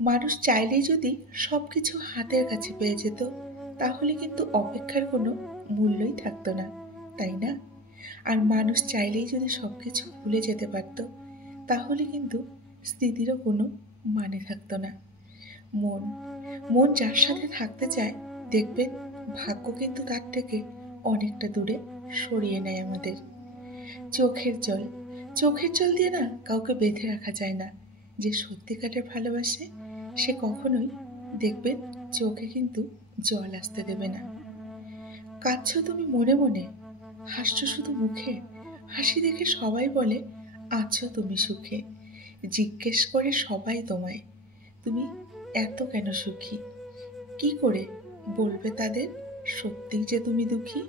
মানুষ চাইলেই যদি সবকিছু হাতের কাছে পেয়ে যেত, তাহলে কিন্তু অপেক্ষার কোনো মূল্যই থাকতো না, তাই না? আর মানুষ চাইলেই যদি সবকিছু ভুলে যেতে পারত, তাহলে কিন্তু স্মৃতিরও কোনো মানে থাকতো না। মন মন যার সাথে থাকতে চায়, দেখবেন ভাগ্য কিন্তু তার থেকে অনেকটা দূরে সরিয়ে নেয় আমাদের। চোখের জল চোখের জল দিয়ে না কাউকে বেঁধে রাখা যায় না। যে সত্যিকারের ভালোবাসে, সে কখনোই দেখবেন চোখে কিন্তু জল আসতে দেবে না। কাঁদছো তুমি মনে মনে, হাসছো শুধু মুখে, হাসি দেখে সবাই বলে আছো তুমি সুখে। জিজ্ঞেস করে সবাই তোমায়, তুমি এত কেন সুখী? কি করে বলবে তাদের সত্যিই যে তুমি দুঃখী?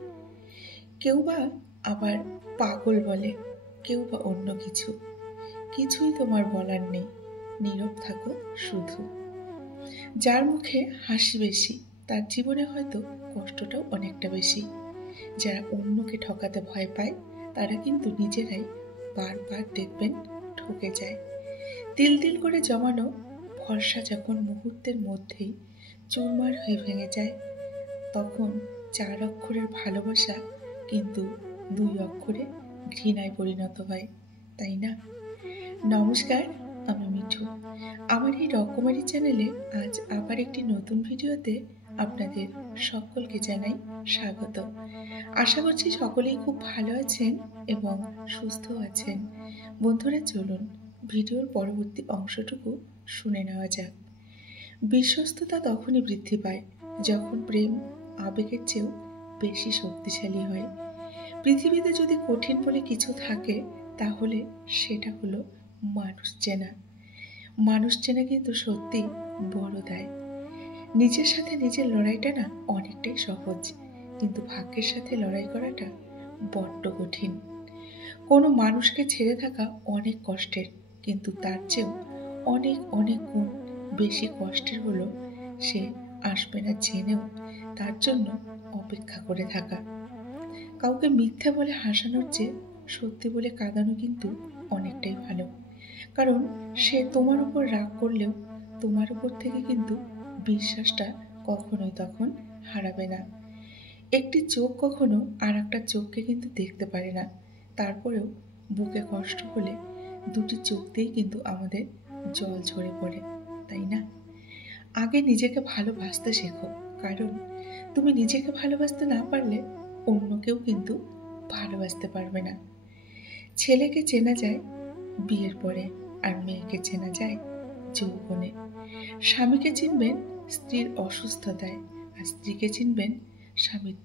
কেউ বা আবার পাগল বলে, কেউ বা অন্য কিছু। কিছুই তোমার বলার নেই, নীরব থাকো শুধু। যার মুখে হাসি বেশি, তার জীবনে হয়তো কষ্টটাও অনেকটা বেশি। যারা অন্যকে ঠকাতে ভয় পায়, তারা কিন্তু নিজেরাই বারবার দেখবেন ঠকে যায়। তিল তিল করে জমানো ভরসা যখন মুহূর্তের মধ্যেই চুরমার হয়ে ভেঙে যায়, তখন 4 অক্ষরের ভালোবাসা কিন্তু 2 অক্ষরে ঘৃণায় পরিণত হয়, তাই না? নমস্কার, আমি মিঠু। আমার এই রকমারি চ্যানেলে আজ আবার একটি নতুন ভিডিওতে আপনাদের সকলকে জানাই স্বাগত। আশা করছি সকলেই খুব ভালো আছেন এবং সুস্থ আছেন। বন্ধুরা, চলুন ভিডিওর পরবর্তী অংশটুকু শুনে নেওয়া যাক। বিশ্বস্ততা তখনই বৃদ্ধি পায় যখন প্রেম আবেগের চেয়েও বেশি শক্তিশালী হয়। পৃথিবীতে যদি কঠিন বলে কিছু থাকে, তাহলে সেটা হলো মানুষ চেনা। মানুষ চেনা কিন্তু সত্যি বড় দায়। নিজের সাথে নিজের লড়াইটা না অনেকটাই সহজ, কিন্তু ভাগ্যের সাথে লড়াই করাটা বড্ড কঠিন। কোনো মানুষকে ছেড়ে থাকা অনেক কষ্টের, কিন্তু তার চেয়েও অনেক অনেক গুণ বেশি কষ্টের হলো সে আসবে না জেনেও তার জন্য অপেক্ষা করে থাকা। কাউকে মিথ্যে বলে হাসানোর চেয়ে সত্যি বলে কাঁদানো কিন্তু অনেকটাই ভালো। কারণ সে তোমার উপর রাগ করলেও তোমার উপর থেকে কিন্তু বিশ্বাসটা কখনোই তখন হারাবে না। একটি চোখ কখনো আর একটা চোখকে কিন্তু দেখতে পারে না। তারপরেও বুকে কষ্ট হলে দুটি চোখ দিয়েই কিন্তু আমাদের জল ঝরে পড়ে, তাই না? আগে নিজেকে ভালোবাসতে শেখো, কারণ তুমি নিজেকে ভালোবাসতে না পারলে অন্য কেউ কিন্তু ভালোবাসতে পারবে না। ছেলেকে চেনা যায় বিয়ের পরে, আর মেয়েকে চেনা যায় যৌবনে। স্বামীকে চিনবেন স্ত্রীর অসুস্থতায়, আর স্ত্রীকে চিনবেন স্বামীর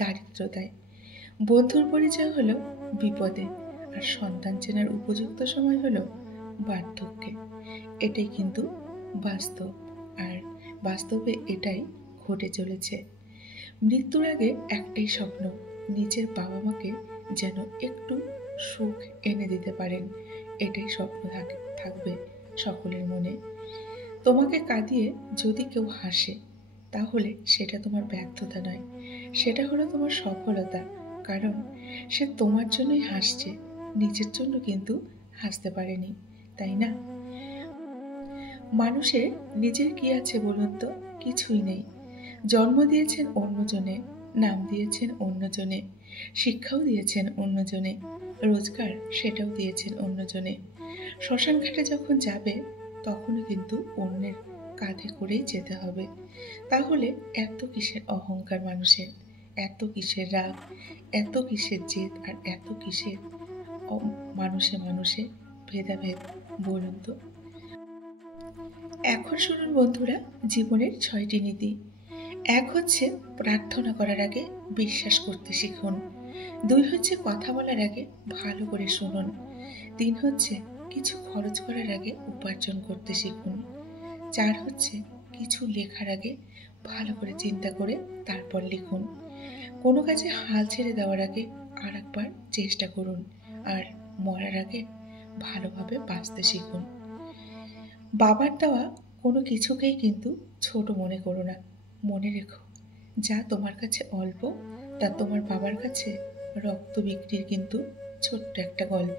দারিদ্রতায়। বন্ধুর পরিচয় হলো বিপদে, আর সন্তান চেনার উপযুক্ত সময় হলো বার্ধক্যে। এটাই কিন্তু বাস্তব, আর বাস্তবে এটাই ঘটে চলেছে। মৃত্যুর আগে একটাই স্বপ্ন, নিজের বাবা মাকে যেন একটু সুখ এনে দিতে পারেন। এটাই স্বপ্ন থাকবে সকলের মনে। তোমাকে কাঁদিয়ে যদি কেউ হাসে, তাহলে সেটা তোমার ব্যর্থতা নয়, সেটা হলো তোমার সফলতা। কারণ সে তোমার জন্যই হাসছে, নিজের জন্য কিন্তু হাসতে পারেনি, তাই না? মানুষের নিজের কি আছে বলুন তো? কিছুই নেই। জন্ম দিয়েছেন অন্যজনে, নাম দিয়েছেন অন্যজনে, শিক্ষাও দিয়েছেন অন্যজনে, রোজগার সেটাও দিয়েছেন অন্যজনে। শ্মশান ঘাটে যখন যাবে, তখনও কিন্তু অন্যের কাঁধে করেই যেতে হবে। তাহলে এত কিসের অহংকার মানুষের, এত কিসের রাগ, এত কিসের জেদ, আর এত কিসের মানুষে মানুষে ভেদাভেদ বলুন তো? এখন শুনুন বন্ধুরা, জীবনের 6টি নীতি। 1 হচ্ছে প্রার্থনা করার আগে বিশ্বাস করতে শিখুন। 2 হচ্ছে কথা বলার আগে ভালো করে শুনুন। 3 হচ্ছে কিছু খরচ করার আগে উপার্জন করতে শিখুন। 4 হচ্ছে কিছু লেখার আগে ভালো করে চিন্তা করে তারপর লিখুন। কোনো কাজে হাল ছেড়ে দেওয়ার আগে আর একবার চেষ্টা করুন। আর মরার আগে ভালোভাবে বাঁচতে শিখুন। বাবার দেওয়া কোনো কিছুকেই কিন্তু ছোট মনে করো না। মনে রেখো, যা তোমার কাছে অল্প, তা তোমার বাবার কাছে রক্ত বিক্রির কিন্তু ছোট্ট একটা গল্প।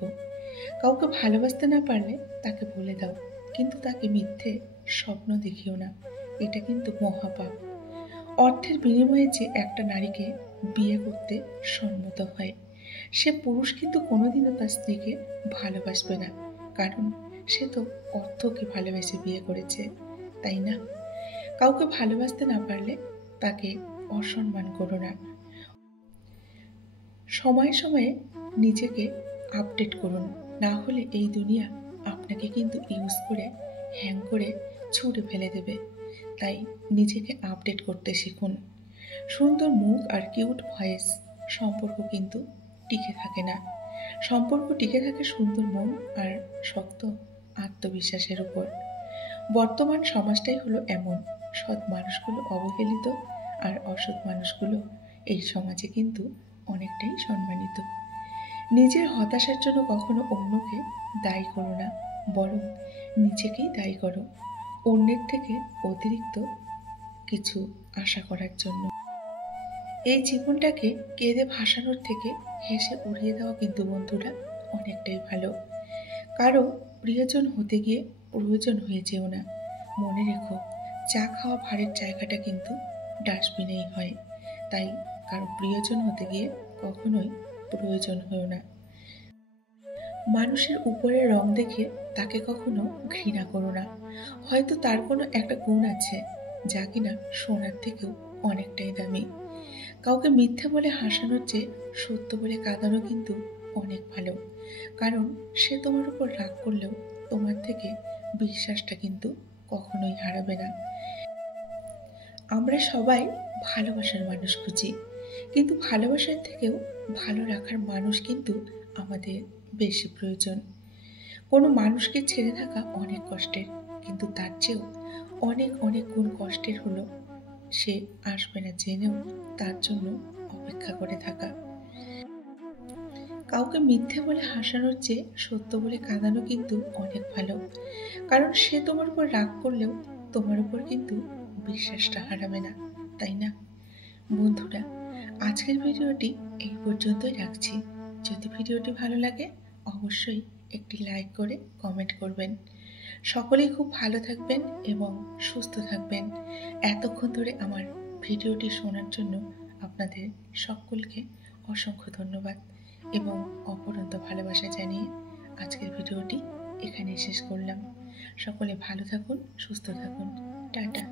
কাউকে ভালোবাসতে না পারলে তাকে বলে দাও, কিন্তু তাকে মিথ্যে স্বপ্ন দেখিও না, এটা কিন্তু মহাপাপ। অর্থের বিনিময়ে যে একটা নারীকে বিয়ে করতে সম্মত হয়, সে পুরুষ কিন্তু কোনোদিনও তার স্ত্রীকে ভালোবাসবে না, কারণ সে তো অর্থকে ভালোবেসে বিয়ে করেছে, তাই না? কাউকে ভালোবাসতে না পারলে তাকে অসম্মান করো না। সময়ে সময়ে নিজেকে আপডেট করুন, না হলে এই দুনিয়া আপনাকে কিন্তু ইউজ করে হ্যাং করে ছুঁড়ে ফেলে দেবে। তাই নিজেকে আপডেট করতে শিখুন। সুন্দর মুখ আর কিউট ভয়েস সম্পর্ক কিন্তু টিকে থাকে না। সম্পর্ক টিকে থাকে সুন্দর মন আর শক্ত আত্মবিশ্বাসের উপর। বর্তমান সমাজটাই হলো এমন, সৎ মানুষগুলো অবহেলিত আর অসৎ মানুষগুলো এই সমাজে কিন্তু অনেকটাই সম্মানিত। নিজের হতাশার জন্য কখনো অন্যকে দায়ী করো না, বরং নিজেকেই দায়ী করো অন্যের থেকে অতিরিক্ত কিছু আশা করার জন্য। এই জীবনটাকে কেঁদে ভাসানোর থেকে হেসে উড়িয়ে দেওয়া কিন্তু বন্ধুরা অনেকটাই ভালো। কারো প্রিয়জন হতে গিয়ে প্রয়োজন হয়ে যেও না। মনে রেখো, চা খাওয়া ভারের জায়গাটা কিন্তু ডাস্টবিনেই হয়। তাই কারো প্রিয়জন হতে গিয়ে কখনোই প্রয়োজন হয়েও না। মানুষের উপরের রং দেখে তাকে কখনো ঘৃণা করো না। হয়তো তার কোনো একটা গুণ আছে যা কিনা সোনার থেকেও অনেকটাই দামি। কাউকে মিথ্যে বলে হাসানোর চেয়ে সত্য বলে কাঁদানো কিন্তু অনেক ভালো, কারণ সে তোমার উপর রাগ করলেও তোমার থেকে বিশ্বাসটা কিন্তু কখনোই হারাবে না। আমরা সবাই ভালোবাসার মানুষ খুঁজি, কিন্তু ভালোবাসার থেকেও ভালো রাখার মানুষ কিন্তু আমাদের বেশি প্রয়োজন। কোনো মানুষকে ছেড়ে থাকা অনেক কষ্টের, কিন্তু তার চেয়েও অনেক অনেক গুণ কষ্টের হলো সে আসবে না জেনেও তার জন্য অপেক্ষা করে থাকা। কাউকে মিথ্যে বলে হাসানোর চেয়ে সত্য বলে কাঁদানো কিন্তু অনেক ভালো, কারণ সে তোমার উপর রাগ করলেও তোমার উপর কিন্তু বিশ্বাসটা হারাবে না, তাই না? বন্ধুরা, আজকের ভিডিওটি এই পর্যন্তই রাখছি। যদি ভিডিওটি ভালো লাগে অবশ্যই একটি লাইক করে কমেন্ট করবেন। সকলেই খুব ভালো থাকবেন এবং সুস্থ থাকবেন। এতক্ষণ ধরে আমার ভিডিওটি শোনার জন্য আপনাদের সকলকে অসংখ্য ধন্যবাদ এবং অপরন্ত ভালোবাসা জানিয়ে আজকের ভিডিওটি এখানেই শেষ করলাম। সকলে ভালো থাকুন, সুস্থ থাকুন। টাটা।